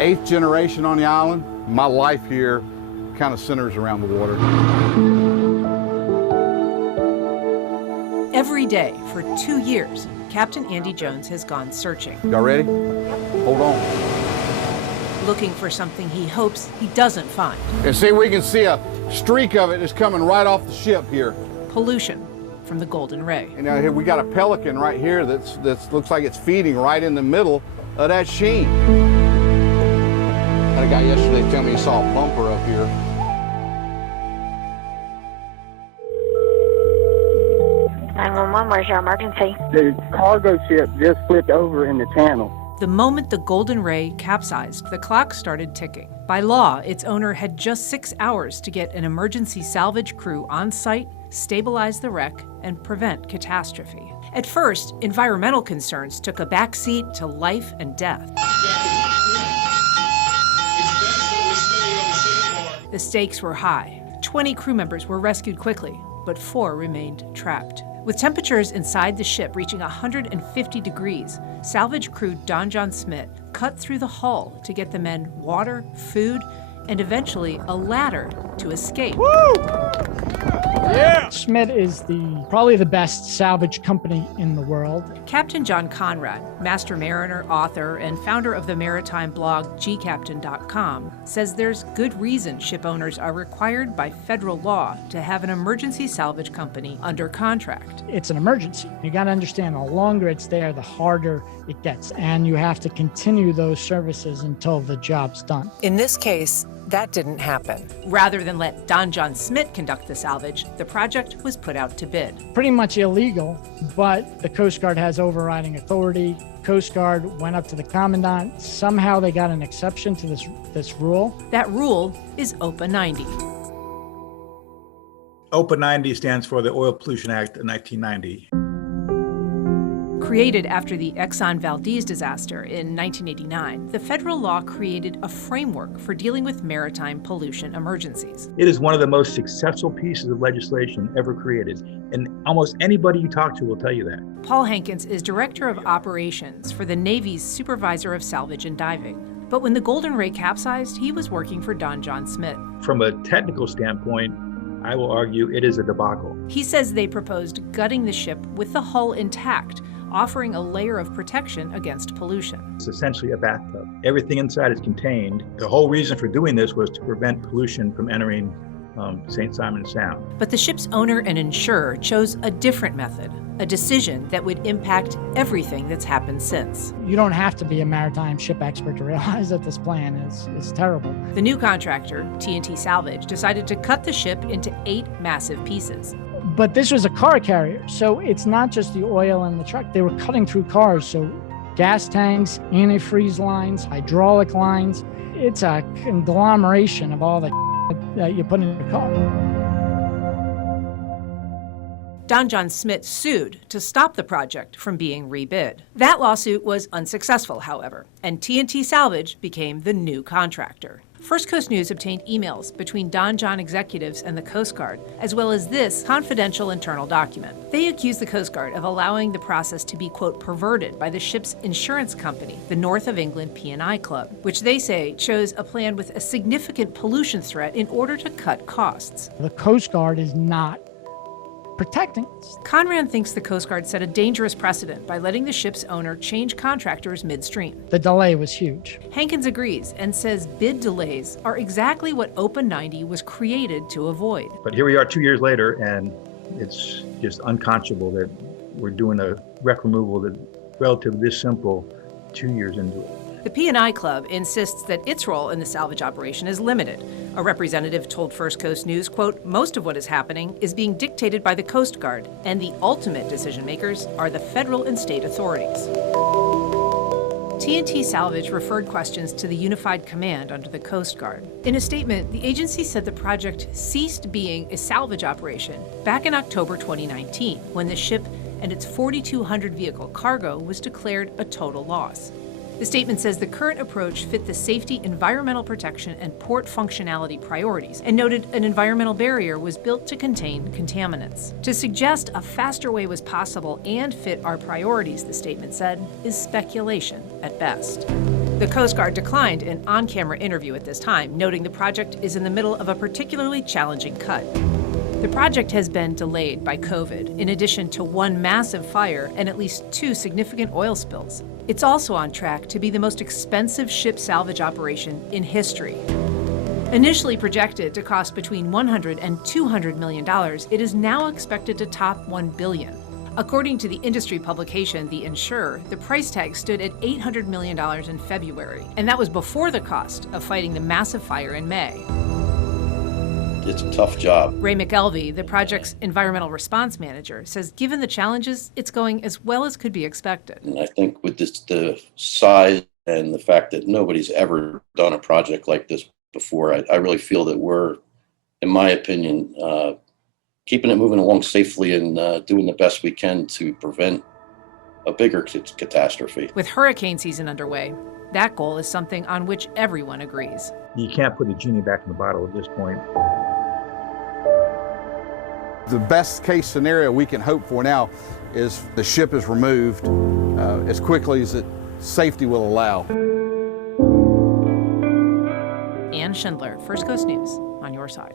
8th generation on the island. My life here kind of centers around the water. Every day for 2 years, Captain Andy Jones has gone searching. Y'all ready? Hold on. Looking for something he hopes he doesn't find. And see, we can see a streak of it is coming right off the ship here. Pollution from the Golden Ray. And now here we got a pelican right here that looks like it's feeding right in the middle of that sheen. Had a guy yesterday tell me he saw a bumper up here. Where's your emergency? The cargo ship just flipped over in the channel. The moment the Golden Ray capsized, the clock started ticking. By law, its owner had just 6 hours to get an emergency salvage crew on site, stabilize the wreck, and prevent catastrophe. At first, environmental concerns took a backseat to life and death. The stakes were high. 20 crew members were rescued quickly, but 4 remained trapped. With temperatures inside the ship reaching 150 degrees, salvage crew Don John Smith cut through the hull to get the men water, food, and eventually a ladder to escape. Woo! Yeah! Schmidt is probably the best salvage company in the world. Captain John Conrad, master mariner, author, and founder of the maritime blog gcaptain.com, says there's good reason ship owners are required by federal law to have an emergency salvage company under contract. It's an emergency. You got to understand, the longer it's there, the harder it gets, and you have to continue those services until the job's done. In this case, that didn't happen. Rather than let Don John Smith conduct the salvage, the project was put out to bid. Pretty much illegal, but the Coast Guard has overriding authority. Coast Guard went up to the commandant. Somehow they got an exception to this rule. That rule is OPA 90. OPA 90 stands for the Oil Pollution Act of 1990. Created after the Exxon Valdez disaster in 1989, the federal law created a framework for dealing with maritime pollution emergencies. It is one of the most successful pieces of legislation ever created, and almost anybody you talk to will tell you that. Paul Hankins is Director of Operations for the Navy's Supervisor of Salvage and Diving. But when the Golden Ray capsized, he was working for Don John Smith. From a technical standpoint, I will argue it is a debacle. He says they proposed gutting the ship with the hull intact, offering a layer of protection against pollution. It's essentially a bathtub. Everything inside is contained. The whole reason for doing this was to prevent pollution from entering St. Simon Sound. But the ship's owner and insurer chose a different method, a decision that would impact everything that's happened since. You don't have to be a maritime ship expert to realize that this plan is terrible. The new contractor, TNT Salvage, decided to cut the ship into 8 massive pieces. But this was a car carrier, so it's not just the oil and the truck. They were cutting through cars, so gas tanks, antifreeze lines, hydraulic lines. It's a conglomeration of all the that you put in your car. Don John Smith sued to stop the project from being rebid. That lawsuit was unsuccessful, however, and TNT Salvage became the new contractor. First Coast News obtained emails between Don John executives and the Coast Guard, as well as this confidential internal document. They accused the Coast Guard of allowing the process to be, quote, perverted by the ship's insurance company, the North of England P&I Club, which they say chose a plan with a significant pollution threat in order to cut costs. The Coast Guard is not protecting us. Conrad thinks the Coast Guard set a dangerous precedent by letting the ship's owner change contractors midstream. The delay was huge. Hankins agrees and says bid delays are exactly what OPA 90 was created to avoid. But here we are 2 years later, and it's just unconscionable that we're doing a wreck removal that's relatively this simple 2 years into it. The P&I Club insists that its role in the salvage operation is limited. A representative told First Coast News, quote, most of what is happening is being dictated by the Coast Guard, and the ultimate decision makers are the federal and state authorities. TNT Salvage referred questions to the Unified Command under the Coast Guard. In a statement, the agency said the project ceased being a salvage operation back in October 2019, when the ship and its 4,200 vehicle cargo was declared a total loss. The statement says the current approach fit the safety, environmental protection, and port functionality priorities, and noted an environmental barrier was built to contain contaminants. To suggest a faster way was possible and fit our priorities, the statement said, is speculation at best. The Coast Guard declined an on-camera interview at this time, noting the project is in the middle of a particularly challenging cut. The project has been delayed by COVID, in addition to one massive fire and at least 2 significant oil spills. It's also on track to be the most expensive ship salvage operation in history. Initially projected to cost between $100 and $200 million, it is now expected to top $1 billion. According to the industry publication The Insurer, the price tag stood at $800 million in February, and that was before the cost of fighting the massive fire in May. It's a tough job. Ray McElvey, the project's environmental response manager, says given the challenges, it's going as well as could be expected. And I think with the size and the fact that nobody's ever done a project like this before, I really feel that we're, in my opinion, keeping it moving along safely and doing the best we can to prevent a bigger catastrophe. With hurricane season underway, that goal is something on which everyone agrees. You can't put the genie back in the bottle at this point. The best case scenario we can hope for now is the ship is removed as quickly as safety will allow. Ann Schindler, First Coast News, on your side.